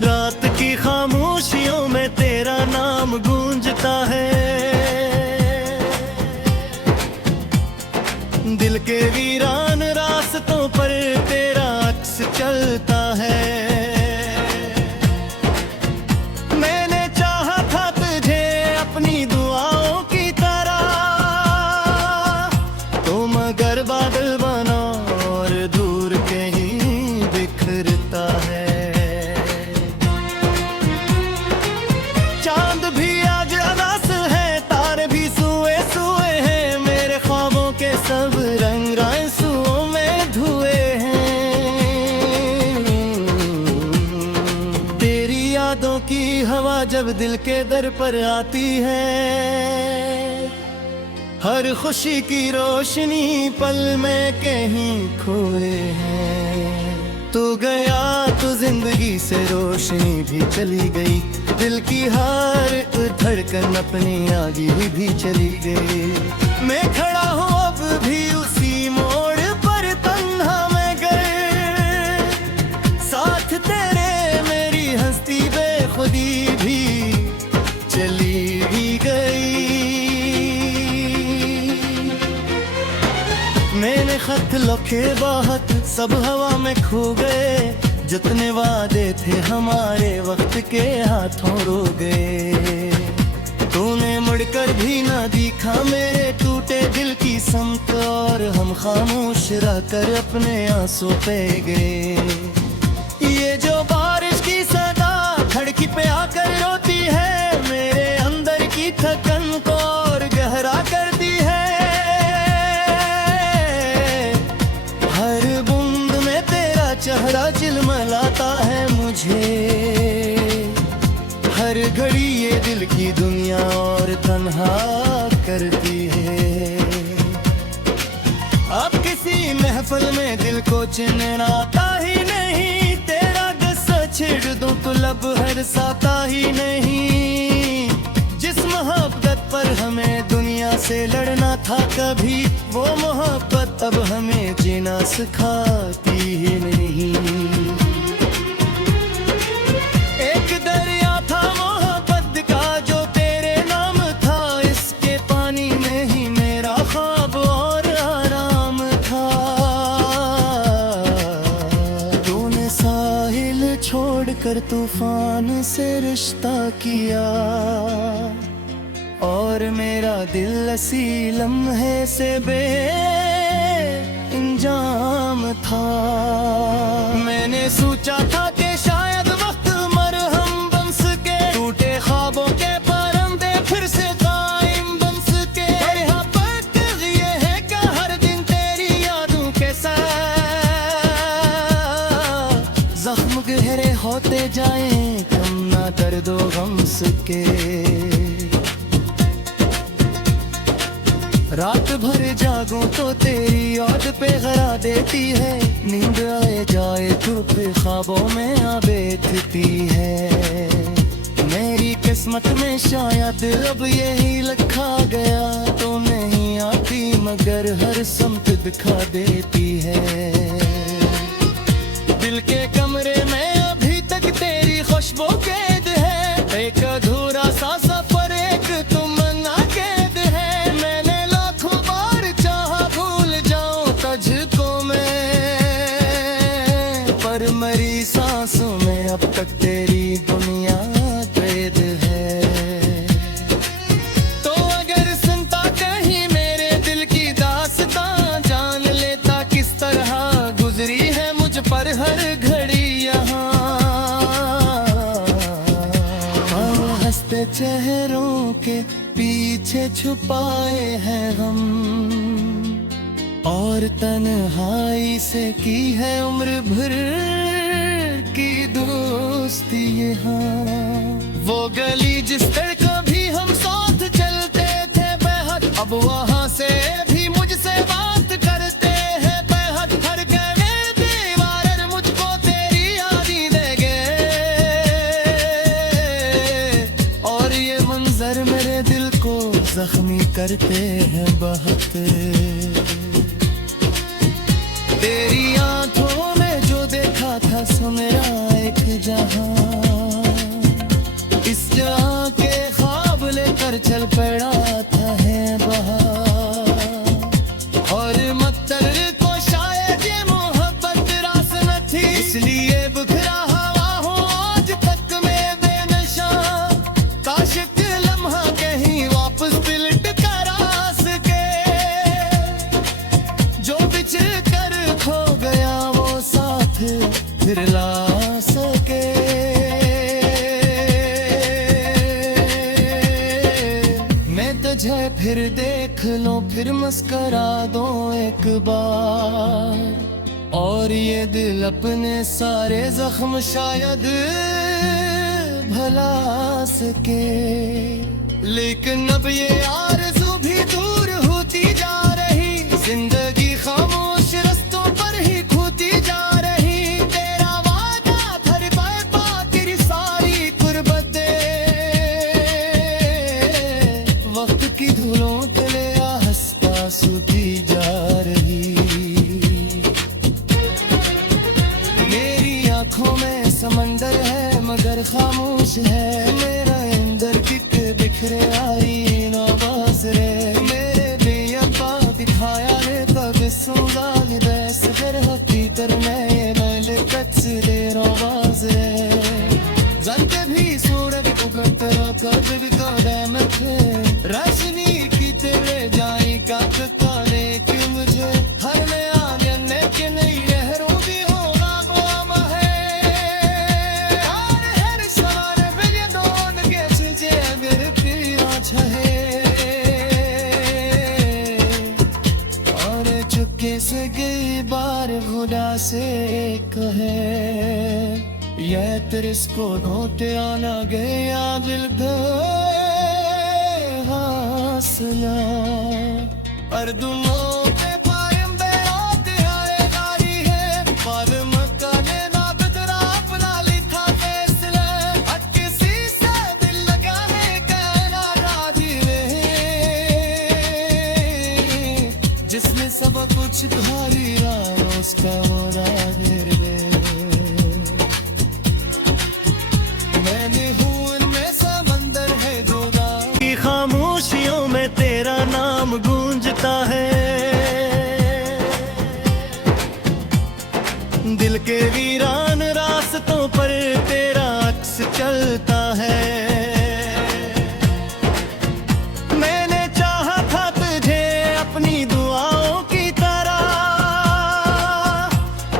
रात की खामोशियों में तेरा नाम गूंजता है, दिल के वीरान रास्तों पर तेरा अक्स चलता है। मैंने चाहा था तुझे अपनी दुआओं की तरह, तो मगर बादल बना और दूर कहीं बिखरता है। चांद भी आज अनास है, तारे भी सुए सुए हैं, मेरे ख्वाबों के सब रंग आंसुओं में धुए हैं। तेरी यादों की हवा जब दिल के दर पर आती है, हर खुशी की रोशनी पल में कहीं खोए हैं। तू गया तो जिंदगी से रोशनी भी चली गई, दिल की हर धड़कन अपनी आगे भी चली गई। मैं खड़ा हूँ अब भी उसी मोड़ पर तन्हा मैं गए, साथ तेरे मेरी हंसती बेखुदी भी चली भी गई। मैंने खत लिखे बहुत सब हवा में खो गए, जितने वादे थे हमारे वक्त के हाथों रो गए। तूने मुड़कर भी ना दिखा मेरे टूटे दिल की समत, और हम खामोश रहकर अपने आंसू पे गए। ये जो बारिश की सदा खिड़की पे आकर रोती है, मेरे अंदर की थकन को और गहरा करती है। हर बूंद में तेरा चेहरा चिलमिलाता है मुझे, हर घड़ी ये दिल की दुनिया और तन्हा करती है। अब किसी महफिल में दिल को चिन्हना आता ही नहीं, तेरा गुस्सा छेड़ दूं तो लब हरसाता ही नहीं। जिस मोहब्बत पर हमें दुनिया से लड़ना था कभी, वो मोहब्बत अब हमें जीना सिखाती ही नहीं। एक दरिया था मोहब्बत का जो तेरे नाम था, इसके पानी में ही मेरा ख्वाब और आराम था। तूने साहिल छोड़कर तूफान से रिश्ता किया, और मेरा दिल इसी लम्हे से बेइंजाम था। मैंने सोचा था कि शायद वक्त मरहम बन सके, टूटे ख्वाबों के परंदे फिर से कायम बन सके। हक ये है कि हर दिन तेरी यादों के साथ जख्म गहरे होते जाएं, कम ना दर्दो गम सके। रात भर जागूं तो तेरी याद पे गरा देती है, नींद आए जाए तो फिर ख्वाबों में आ बैठती है। मेरी किस्मत में शायद अब यही लिखा गया, तो नहीं आती मगर हर समत दिखा देती है। दिल के कमरे में अभी तक तेरी खुशबू कैद है, एक अधूरा सा सफर एक तमन्ना कैद है। मैंने तुझको मैं, पर मरी सांसों में अब तक तेरी दुनिया कैद है। तो अगर सुनता कहीं मेरे दिल की दास्तां, जान लेता किस तरह गुजरी है मुझ पर हर घड़ी यहाँ। हंसते चेहरों के पीछे छुपाए हैं हम, और तन्हाई से की है उम्र भर की दोस्ती यहाँ। वो गली जिस तरह कभी हम साथ चलते थे बेहद, अब वहाँ से भी मुझसे बात करते हैं बेहद। हर गली दीवार मुझको तेरी यादी दे गए, और ये मंजर मेरे दिल को जख्मी करते हैं बहुत। तेरी आंखों में जो देखा था सो मेरा एक जहां, फिर ला सके। मैं तुझे फिर देख लूं, फिर मुस्करा दो एक बार, और ये दिल अपने सारे जख्म शायद भला सके। लेकिन अब ये आरज़ू भी दूर होती जा रही, जिंदगी खामोश रस्तों पर ही खोती जा रही। तेरा वादा घर पर पा तेरी सारी कुर्बतें, वक्त की धूलों तले हंसता सूती जा रही। मेरी आंखों में समंदर है मगर खामोश है मेरा अंदर, किक बिखरे आई नवाज रे मेरे बेअपा दिखाया रे बबिसुंगाल बैस कर हकीतर में ये मैल कच रे नवाज रे जंत भी सूरत उकतरा कर बिका रहमत रशनी की तेरे जाई का काले कि मुझे हर नया जन्ने के नई लहरों भी होगा गुलाम है। हर सवार मेरे दोन के तुझे मेरे पिया छहे, और चुपके से गई बार खुदा से कहे, ये तिरस्को धोते आना गया दिल हासला अर्दुमों पे पारिंदे आते आए गारी है, पर मक्का ने ना बिदरा अपना लिखा फैसला। हट किसी से दिल लगा है कहना राजी रहे, जिसने सब कुछ खा लिया उसका हो राजी रहे। मैंने हूँ इनमें समंदर है जोदा की खामोशियों में तेरा नाम गूंजता है। दिल के वीरान रास्तों पर तेरा अक्स चलता है। मैंने चाहा था तुझे अपनी दुआओं की तरह,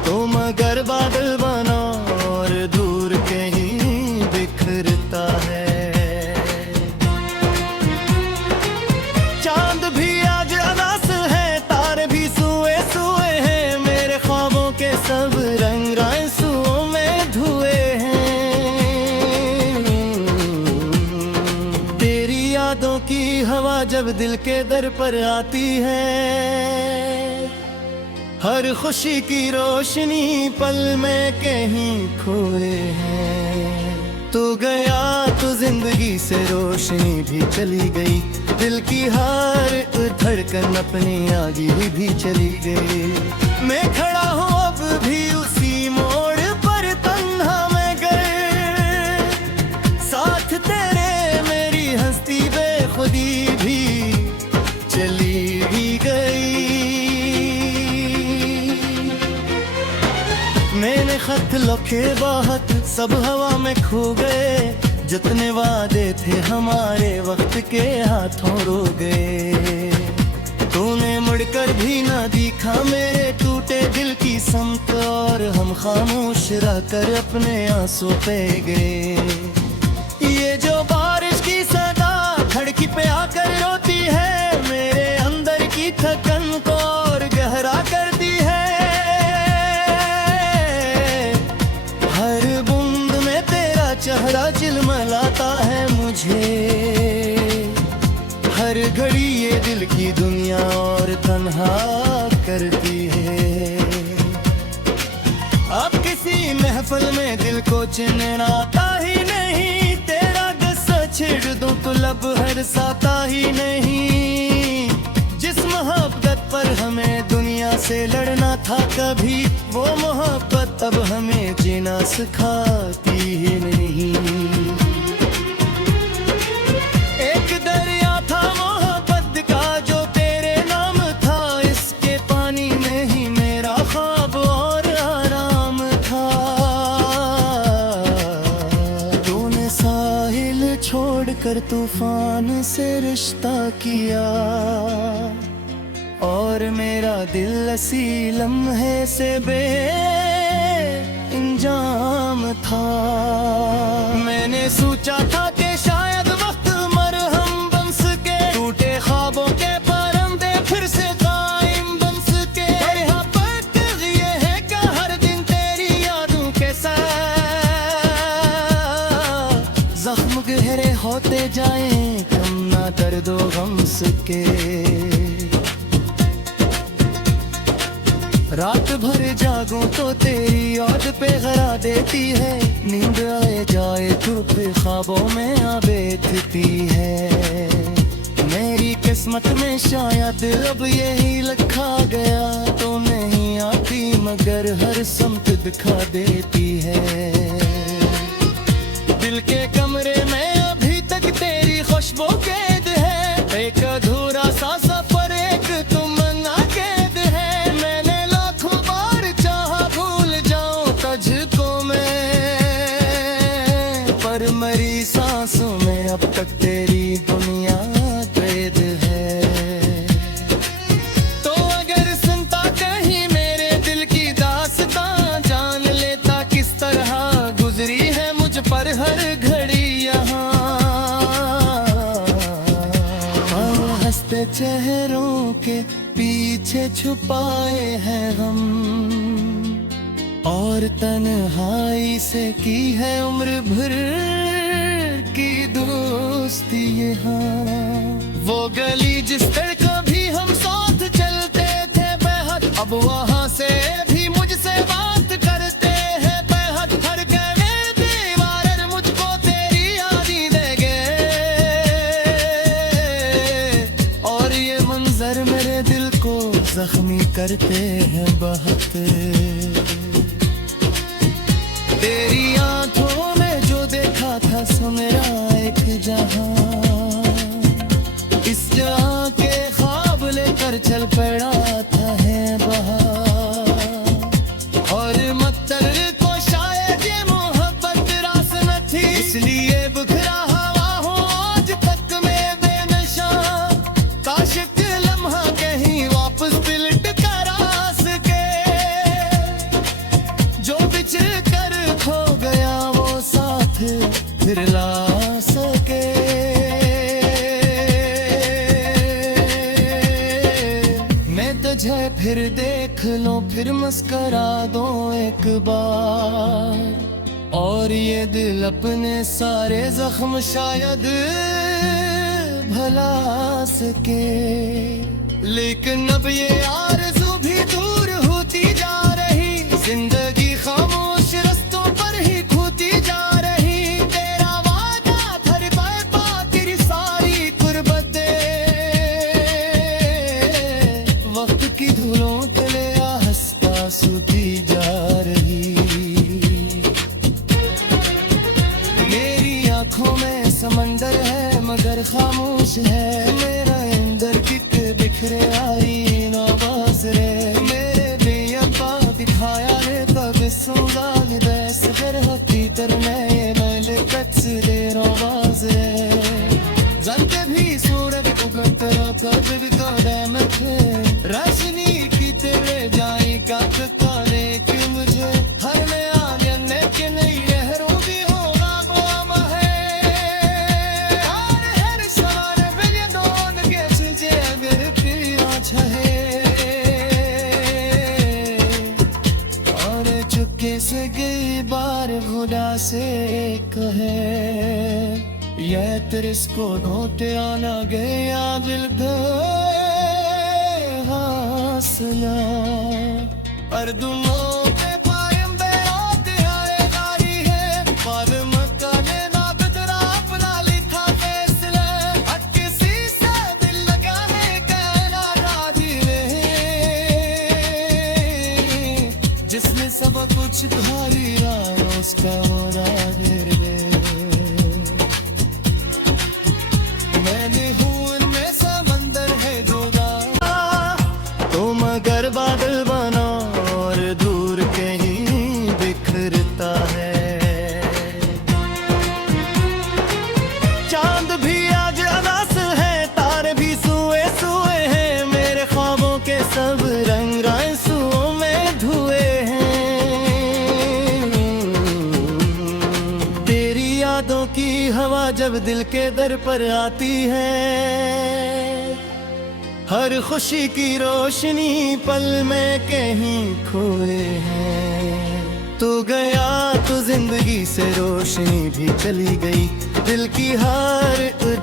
तो मगर बादल बना और दूर कहीं बिखरता है। चांद भी आज अनास है, तारे भी सुए सुए हैं, मेरे ख्वाबों के सब रंग रांसुओं में धुए हैं। तेरी यादों की हवा जब दिल के दर पर आती है, हर खुशी की रोशनी पल में कहीं खोए हैं। तू गया तो जिंदगी से रोशनी भी चली गई, दिल की हर धड़कन अपनी आगे भी चली गई। मैं खड़ा हूँ अब भी उसी मोड़ पर तन्हा मैं गए, साथ तेरे मेरी हंसती बेखुदी भी चली भी गई। मैंने खत लिखे बहुत सब हवा में खो गए, जितने वादे थे हमारे वक्त के हाथों रो गए। तूने मुड़कर भी ना दिखा मेरे टूटे दिल की समत, और हम खामोश रहकर अपने आंसू पे गए। ये जो बारिश की सदा खिड़की पे आकर रोती है, मेरे अंदर की थकन को और गहरा करती है। हर बूंद में तेरा चेहरा चिलमिलाता है मुझे, हर घड़ी ये दिल की दुनिया और तन्हा करती है। अब किसी महफिल में दिल को चिन्हना आता ही नहीं, तेरा गुस्सा छेड़ दूं तो लब हरसाता ही नहीं। जिस मोहब्बत पर हमें दुनिया से लड़ना था कभी, वो मोहब्बत अब हमें जीना सिखाती ही नहीं। एक दरिया था मोहब्बत का जो तेरे नाम था, इसके पानी में ही मेरा ख्वाब और आराम था। तूने साहिल छोड़कर तूफान से रिश्ता किया, और मेरा दिल इसी लम्हे से अंजाम था। मैंने सोचा था कि शायद वक्त मरहम बन सके, टूटे ख्वाबों के परंदे फिर से कायम बन सके। हक़ ये है कि हर दिन तेरी यादों के साथ जख्म गहरे होते जाएं, कम ना दर्द व गम सके। रात भर जागूं तो तेरी याद पे गरा देती है, नींद आए जाए तो फिर ख्वाबों में आ बैठती है। मेरी किस्मत में शायद अब यही लिखा गया, तो नहीं आती मगर हर समत दिखा देती है। दिल के कमरे में अभी तक तेरी खुशबू कैद है, एक अधूरा सा सफर एक तमन्ना कैद है। मैंने लाखों बार चाहा भूल जाऊं तुझको मैं, पर मरी सांसों में अब तक तेरी दुनिया कैद है। तो अगर सुनता कहीं मेरे दिल की दास्तां, जान लेता किस तरह गुजरी है मुझ पर हर घड़ी यहाँ। हंसते चेहरों के पीछे छुपाए हैं हम, और तन्हाई से की है उम्र भर की दोस्ती यहाँ। वो गली जिस पर कभी हम साथ चलते थे बेहद, अब वहाँ से भी मुझसे बात करते हैं बेहद। हर गली दीवार मुझको तेरी यादी देंगे, और ये मंजर मेरे दिल को जख्मी करते हैं बहुत। तेरी आंखों में जो देखा था सो मेरा एक जहां, इस जहां के ख्वाब लेकर चल पड़ा था है बहार। और मत्तर को शायद ये मोहब्बत रास न थी, इसलिए बिखरा हवा हूँ आज तक मैं बेनशा। काश एक लम्हा कहीं वापस पलट कर आ सके, जो बिछड़ कर खो गया वो साथ फिर ला सके। मैं तुझे फिर देख लूं, फिर मुस्करा दो एक बार, और ये दिल अपने सारे जख्म शायद भला सके। लेकिन अब ये आरज़ू भी दूर होती जा रही, जिंदगी खामोश रस्तों पर ही खोती जा रही। तेरा वादा हर पल पा तेरी सारी कुर्बतें, वक्त की धूलों तले हंसता सूती जा रही। मेरी आंखों में समंदर है मगर खामोश है, मेरा अंदर किक बिखरे आई नवाज रे। मेरे बेअब्बा दिखाया रे कब सुंगाल बैस कर होती तरने मैले कचरे रवाज रे। जानते भी सूरत उगत कब कदमत है, रोशनी की तेरे जाई का तारे कि मुझे हर नया जन्ने के नई लहरों भी होगा गुलाम है। और हर सवार बिल दोन के तुझे अगर पिया चाहे, और चुपके से गई बार खुदा से कहे, ये तिरस्को ढोते आना गया दिल हासला। अर्दुमों पे पायंबे होते आए गारी है, पर मक्का ने ना बदरा अपना लिखा फैसला। हट किसी से दिल लगा है कहना राजी रहे, जिसने सब कुछ खा लिया उसका हो राज रे। मैंने हूँ इनमें समंदर है जोगा, तुम अगर बादल बना और दूर कहीं बिखरता है। चांद भी आज अनास है, तारे भी सुए सुए हैं, मेरे ख्वाबों के सब रंग आंसुओं में धुए हैं। दिल के दर पर आती है। हर खुशी की रोशनी पल में कहीं खोए हैं। तू गया तो जिंदगी से रोशनी भी चली गई, दिल की हर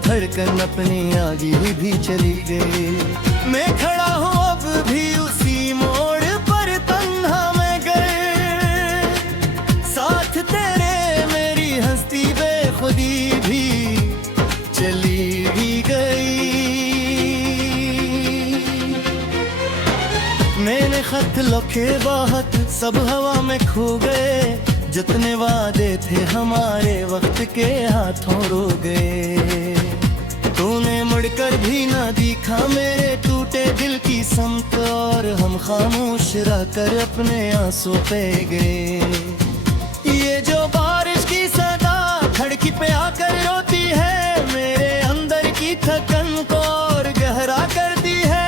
धड़कन अपनी आगे भी चली गई। मैं खड़ा हूँ अब भी उसी मोड़ पर तन्हा मैं गए, साथ तेरे मेरी हंसती बेखुदी भी चली भी गई। मैंने खत लिखे बहुत सब हवा में खो गए, जितने वादे थे हमारे वक्त के हाथों रो गए। तूने मुड़कर भी ना दिखा मेरे टूटे दिल की समत, और हम खामोश रहकर अपने आंसू पे गए। ये जो बारिश की सदा धड़की पे आकर रोती है, मेरे अंदर की थकन को और गहरा करती है।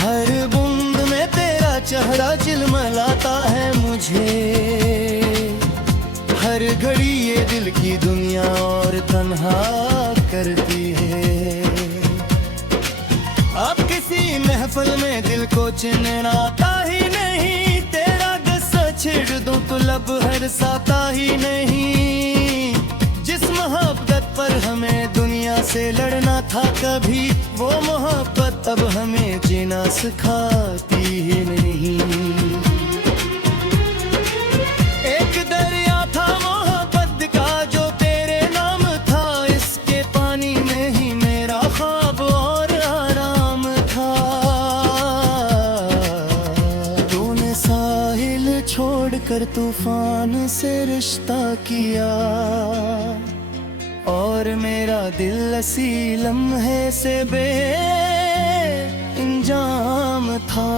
हर बूंद में तेरा चेहरा चिलमिलाता है मुझे, हर घड़ी ये दिल की दुनिया और तन्हा करती है। अब किसी महफिल में दिल को चिन्हना आता ही नहीं, तेरा गुस्सा छेड़ दूं तो लब हरसाता ही नहीं। जिस मोहब्बत पर हमें दुनिया से लड़ना था कभी, वो मोहब्बत अब हमें जीना सिखाती ही नहीं। एक दरिया था मोहब्बत का जो तेरे नाम था, इसके पानी में ही मेरा ख्वाब और आराम था। तूने साहिल छोड़कर तूफान से रिश्ता किया, और मेरा दिल इसी लम्हे से बेइंजाम था।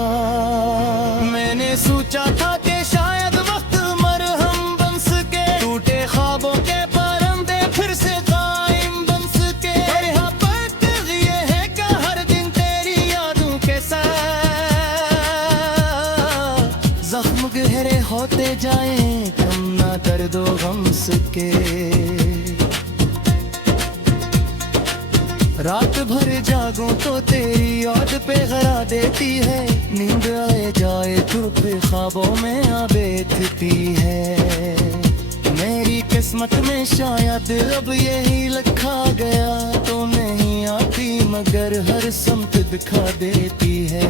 मैंने सोचा था कि शायद वक्त मरहम बन सके, टूटे ख्वाबों के परंदे फिर से कायम बन सके। पर हकीकत ये है कि हर दिन तेरी यादों के साथ जख्म गहरे होते जाएं, कम ना दर्दो गम सके। रात भर जागूं तो तेरी याद पे गरा देती है, नींद आए जाए तो पे ख्वाबों में आ बैठती है। मेरी किस्मत में शायद अब यही लिखा गया, तो नहीं आती मगर हर समत दिखा देती है।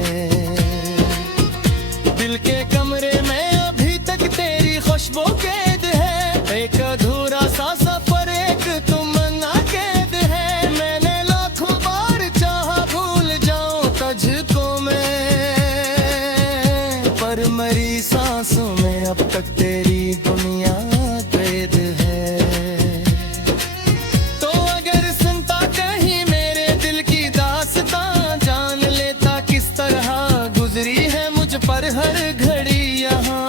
दिल के कमरे में अभी तक तेरी खुशबू कैद है, एक अधूरा सा सफर एक तमन्ना कैद है। मैंने लाखों बार चाहा भूल जाऊं तुझको मैं, पर मरी सांसों में अब तक तेरी दुनिया कैद है। तो अगर सुनता कहीं मेरे दिल की दास्तां, जान लेता किस तरह गुजरी है मुझ पर हर घड़ी यहाँ।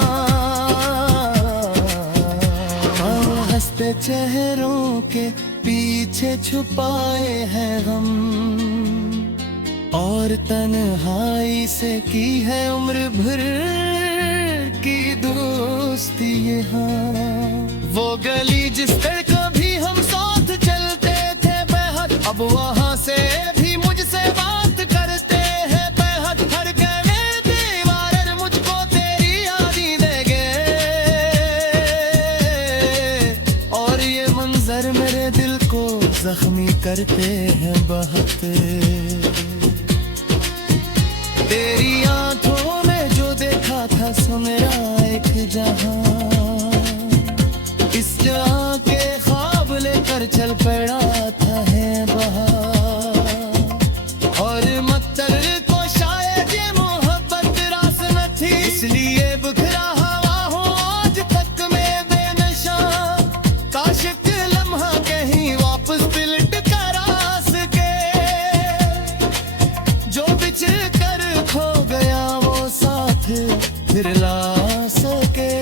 हंसते चेहरों के पीछे छुपाए हैं हम, और तन्हाई से की है उम्र भर की दोस्ती यहाँ। वो गली जिस पर कभी हम साथ चलते थे बेहद, अब वहाँ से भी मुझसे बात करते हैं बेहद। हर गली दीवार मुझको तेरी यादी देंगे, और ये मंजर मेरे दिल को जख्मी करते हैं बहुत। तेरी आंखों में जो देखा था सो मेरा एक जहां, इस जहां के ख्वाब लेकर चल पड़ा था है बहार। और मत्तर को शायद ये मोहब्बत रास न थी, इसलिए बिखरा हवा हूँ आज तक मैं बेनशा। काश एक लम्हा कहीं वापस पलट कर आ सके, जो बिछड़ कर खो गया वो साथ फिर ला सके।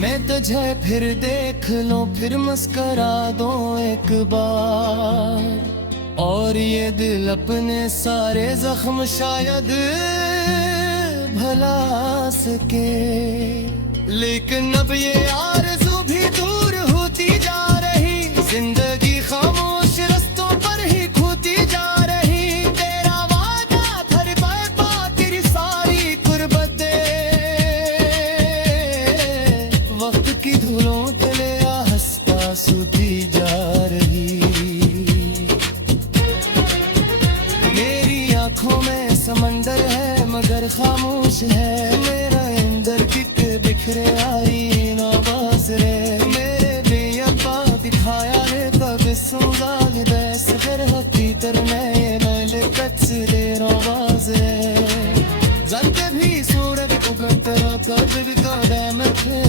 मैं तुझे फिर देख लूं, फिर मुस्करा दो एक बार, और ये दिल अपने सारे जख्म शायद भला सके। लेकिन अब ये आरज़ू भी दूर होती जा रही, जिंदगी खामोश रस्तों पर ही खोती जा रही। तेरा वादा हर पल तेरी सारी कुर्बतें, वक्त की धूलों तले हंसता सूती जा रही। मेरी आंखों में समंदर है मगर खामोश है, मेरा अंदर किक बिखरे आई नवाज रे। मेरे लिए बात दिखाया रे कब सुंगाल बैस कर होती तर मैं नले कच रे नवाज रे। जंते भी सूरत उगतरा कब कदम थे,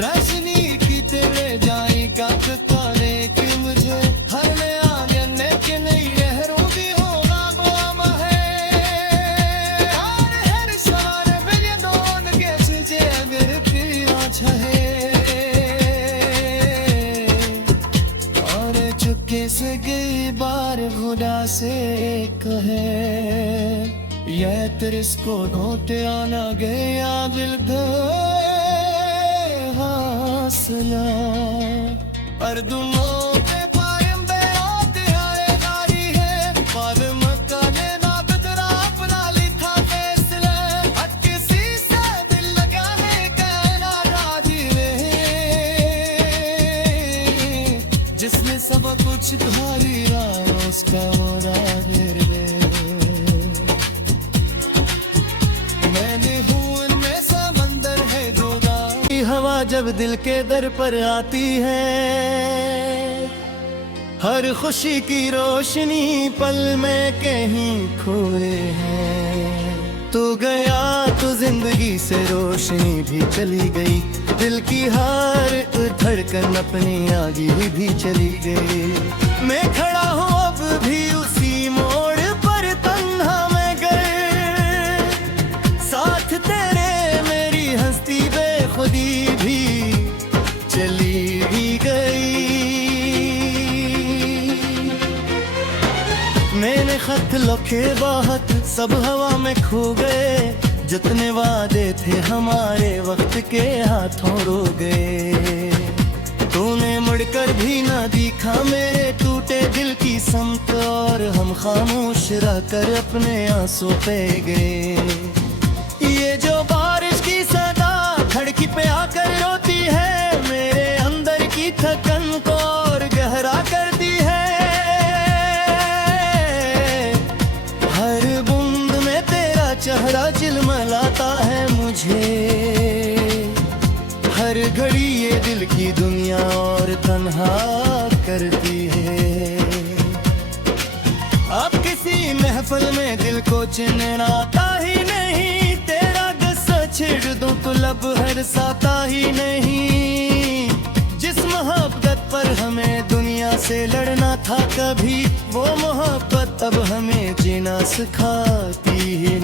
रोशनी की तेरे जाई कब काले कि मुझे हर में आंगन के नहीं लहरों भी होगा गुलाम है। और हर सवार बिन दोन के तुझे अगर पिया छहे, और चुपके से गई बार खुदा से कहे, ये तिरस्को ढोटे आना गया दिल हासला। पर दुमों पे पायम बेरात आए गाड़ी है, पर मक्का ने ना बदरा अपना लिखा फैसला। हट किसी से दिल लगा है कहना राजी रहे, जिसने सब कुछ तुम्हारी राह उसका हो रागिर रे। मैंने हूँ इनमें समंदर है गोगा, हवा जब दिल के दर पर आती है, हर खुशी की रोशनी पल में कहीं खोए हैं। तू गया तो जिंदगी से रोशनी भी चली गई, दिल की हर धड़कन अपनी आगे भी चली गई। मैं खड़ा हूँ अब भी उसी मोड़ पर तन्हा मैं गए, साथ तेरे मेरी हंसती बेखुदी भी चली भी गई। मैंने खत लिखे बहुत सब हवा में खो गए, जितने वादे थे हमारे वक्त के हाथों रो गए। तूने मुड़कर भी ना दिखा मेरे टूटे दिल की समत, और हम खामोश रहकर अपने आंसू पे गए। ये जो बारिश की सदा धड़की पे आकर रोती है, मेरे अंदर की थकन को और गहरा करती है। हर बूंद में तेरा चेहरा झिलमिलाता है मुझे, हर घड़ी ये दिल की दुनिया और तन्हा करती है। अब किसी महफिल में दिल को चिन्हना आता ही नहीं, तेरा गुस्सा छेड़ दूं तो लब हरसाता ही नहीं। जिस मोहब्बत पर हमें दुनिया से लड़ना था कभी, वो मोहब्बत अब हमें जीना सिखाती है।